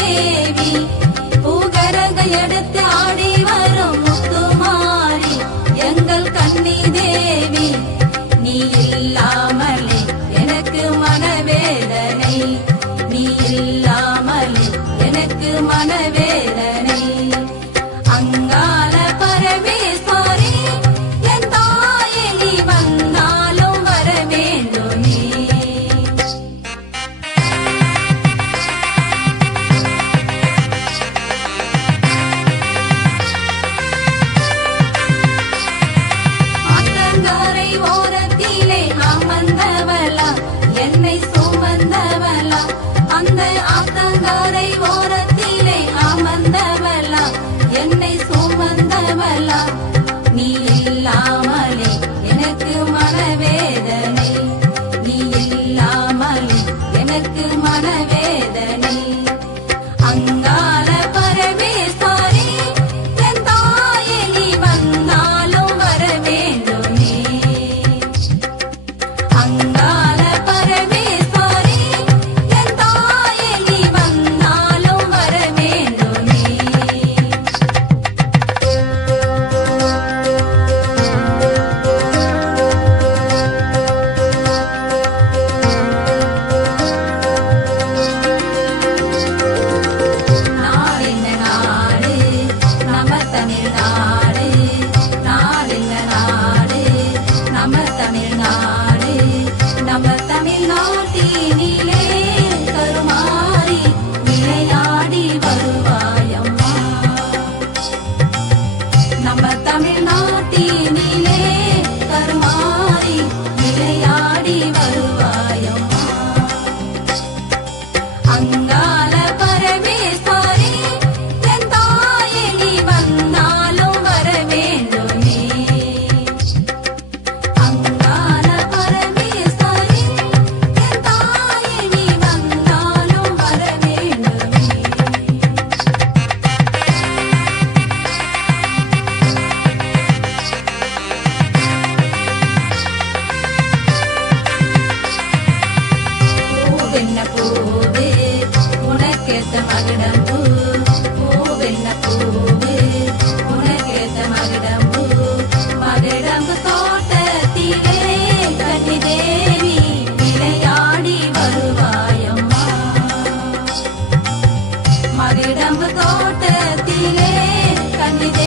தேவி பூகரக எடுத்து ஆடி வரும் முத்துமாரி எங்கள் கன்னி தேவி நீ இல்லாமலே எனக்கு மனவேதனை நீ இல்லாமலே எனக்கு மனவேதனை அங்கால பரமேஸ்வரி என் தாயே நீ வந்தாலும் வர வேண்டுமே ஆத்தங்கரை ஓரத்திலே அமர்ந்தவளா என்னை சுமந்தவளா அந்த ஆத்தங்கரை ஓரத்திலே அமர்ந்தவளா என்னை சுமந்தவளா நீ இல்லாமலே எனக்கு மனவேதனை நீ இல்லாமலே எனக்கு மனவேதனை அங்கால பரமேஸ்வரி என் தாயே நீ வந்தாலும் வர வேண்டுமே அங்கால பரமேஸ்வரி என் தாயே நீ வந்தாலும் வர வேண்டுமே நாடென்ன நாடு நம்ம தமிழ்நாடு நாடென்ன நாடு நம்ம தமிழ்நாடு நம்ம தமிழ்நாட்டினிலே கருமாறி விளையாடி வருவாயம்மா நம்ம தமிழ்நாட்டினிலே கருமாறி விளையாடி வருவாயம்மா அங்கால பரமேஸ்வரி என் தாயே நீ வந்தாலும் வர வேண்டுமே அங்கால பரமேஸ்வரி என் தாயே நீ வந்தாலும் வர வேண்டுமே பூவென்ன பூவு உனக்கேத்த மகிடம்பூ பூவென்ன பூவு உனக்கேத்த மகிடம்பூ மகிடம்பு தோட்டத்திலே கன்னி தேவி விளையாடி வருவாயம்மா மகிடம்பு தோட்டத்திலே